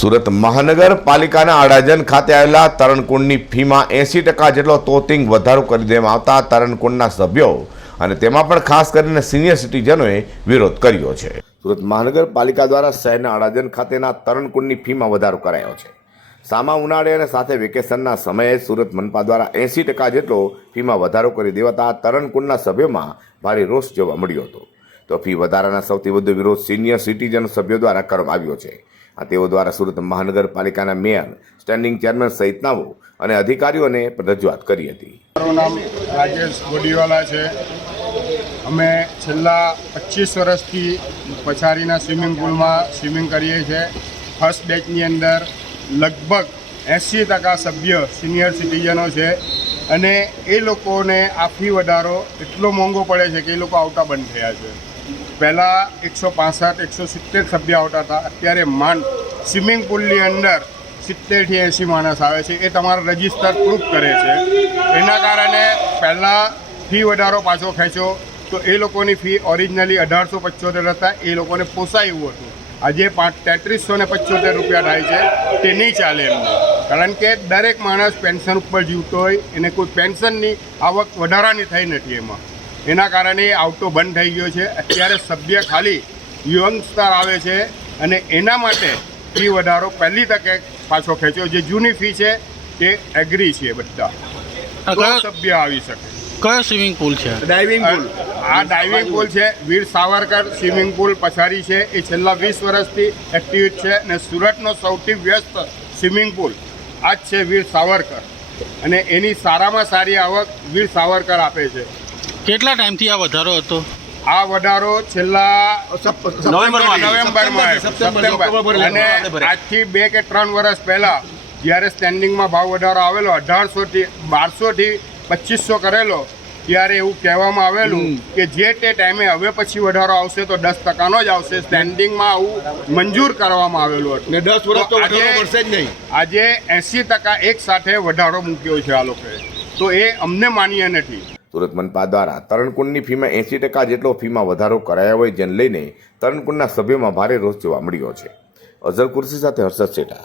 સુરત મહાનગરપાલિકાના અડાજણ ખાતે આવેલા તરણકુંડની ફીમાં 80% જેટલો તોતિંગ વધારો કરી દેવામાં આવતા તરણકુંડના સભ્યો અને તેમાં પણ ખાસ કરીને સિનિયર સિટીઝનોએ વિરોધ કર્યો છે। સુરત મહાનગરપાલિકા દ્વારા શહેરના અડાજણ ખાતેના તરણકુંડની ફીમાં વધારો કરાયો છે। સામા ઉનાળે અને સાથે વેકેશનના સમયે સુરત મનપા દ્વારા 80% જેટલો ફીમાં વધારો કરી દેવાતા તરણકુંડના સભ્યોમાં ભારે રોષ જોવા મળ્યો હતો। તો ફી વધારાના સૌથી વધુ વિરોધ સિનિયર સિટીઝન સભ્યો દ્વારા કરવામાં આવ્યો છે। તેઓ દ્વારા સુરત મહાનગરપાલિકાના મેયર, સ્ટેન્ડિંગ ચેરમેન સહિતનાઓ અને અધિકારીઓને રજૂઆત કરી હતી। મારું નામ રાજેશ ગોડીવાલા છે। અમે છેલ્લા 25 વર્ષથી પછારીના સ્વિમિંગ પુલમાં સ્વિમિંગ કરીએ છીએ। ફર્સ્ટ બેચની અંદર લગભગ 80% સભ્ય સિનિયર સિટીઝનો છે અને એ લોકોને આ ફી વધારો એટલો મોંઘો પડે છે કે એ લોકો આવતા બંધ થયા છે। પહેલાં 165-170 સભ્ય આવતા હતા, અત્યારે માંડ સ્વિમિંગ પુલની અંદર 70થી 80 માણસ આવે છે। એ તમારા રજિસ્ટર પ્રૂફ કરે છે। એના કારણે પહેલાં ફી વધારો પાછો ખેંચ્યો તો એ લોકોની ફી ઓરિજિનલી 1875 હતા, એ લોકોને પોસાય એવું હતું। આજે 3375 રૂપિયા થાય છે, તે નહીં ચાલે એમને, કારણ કે દરેક માણસ પેન્શન ઉપર જીવતો હોય, એને કોઈ પેન્શનની આવક વધારાની થઈ નથી એમાં, એના કારણે આવતો બંધ થઈ ગયો છે। અત્યારે સભ્ય ખાલી યંગસ્ટર આવે છે અને એના માટે ફી વધારો પહેલી તકે પાછો ખેંચ્યો। જે જૂની ફી છે તે એગ્રી છે બધા, તો સભ્ય આવી શકે। કયો સ્વિમિંગ પુલ છે? ડાઇવિંગ પુલ, આ ડાઇવિંગ પુલ છે વીર સાવરકર સ્વિમિંગ પુલ પછાડી છે। એ છેલ્લા 20 વર્ષથી એક્ટિવ છે અને સુરતનો સૌથી વ્યસ્ત સ્વિમિંગ પુલ આ જ છે વીર સાવરકર, અને એની સારામાં સારી આવક વીર સાવરકર આપે છે। કેટલા ટાઈમથી આ વધારો હતો? આ વધારો છેલ્લા નવેમ્બરમાં અને આજથી 2 કે 3 વર્ષ પહેલાં જ્યારે સ્ટેન્ડિંગમાં ભાવ વધારો આવેલો 1800થી 1200થી 2500 કરેલો, ત્યારે એવું કહેવામાં આવેલું કે જે તે ટાઈમે હવે પછી વધારો આવશે તો 10%નો જ આવશે। સ્ટેન્ડિંગમાં આવું મંજૂર કરવામાં આવેલું હતું ને 10 વર્ષ તો વધારો મળશે જ નહીં। આજે 80% એક સાથે વધારો મૂક્યો છે આ લોકોએ, તો એ અમને માન્ય નથી। સુરત મનપા દ્વારા તરણકુંડની ફીમાં 80% જેટલો ફીમાં વધારો કરાયો હોય, જેને લઈને તરણકુંડના સભ્યોમાં ભારે રોષ જોવા મળ્યો છે। અઝર કુર્સી સાથે હર્ષદ શેઠા।